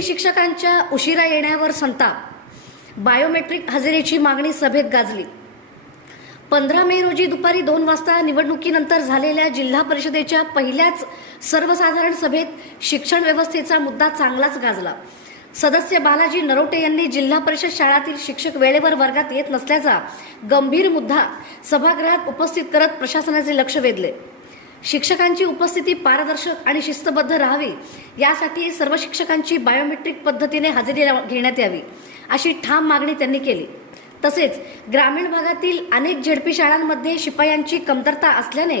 JP शिक्षकांच्या उशिरा येण्यावर संताप, बायोमेट्रिक हजेरीची मागणी सभेत गाजली। 15 मे रोजी दुपारी 2 वाजता निवडणुकीनंतर झालेल्या जिल्हा परिषदेच्या पहिल्याच सर्वसाधारण सभेत शिक्षण व्यवस्थेचा मुद्दा चांगलाच गाजला। सदस्य बालाजी नरोटे यांनी जिल्हा परिषद शाळातील शिक्षक वेळेवर वर्गात येत नसल्याचा गंभीर मुद्दा सभागृहात उपस्थित करत प्रशासनाचे लक्ष वेधले। शिक्षकांची उपस्थिती पारदर्शक आणि शिस्तबद्ध राहावी यासाठी सर्व शिक्षकांची बायोमेट्रिक पद्धतीने हजेरी घेण्यात यावी अशी ठाम मागणी त्यांनी केली। तसेच ग्रामीण भागातील अनेक झेडपी शाळांमध्ये शिपायांची कमतरता असल्याने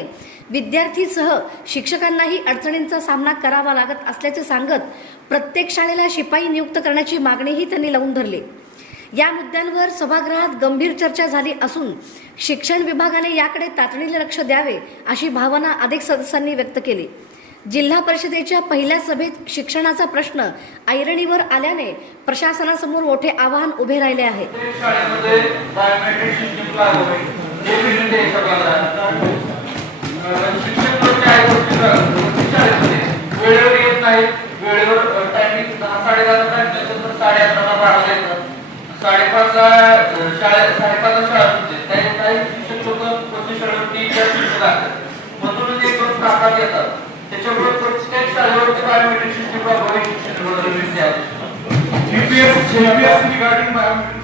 विद्यार्थीसह शिक्षकांनाही अडचणींचा सामना करावा लागत असल्याचे सांगत प्रत्येक शाळेला शिपाई नियुक्त करण्याची मागणीही त्यांनी लावून धरली। या मुद्द्यांवर सभागृहात गंभीर चर्चा झाली असून शिक्षण विभागाने याकडे तातडीने लक्ष द्यावे अशी भावना अनेक सदस्यांनी व्यक्त केली। जिल्हा परिषदेच्या पहिल्या सभेत शिक्षणाचा प्रश्न ऐरणीवर आल्याने प्रशासनासमोर मोठे आव्हान उभे राहिले आहे। GPS regarding biometric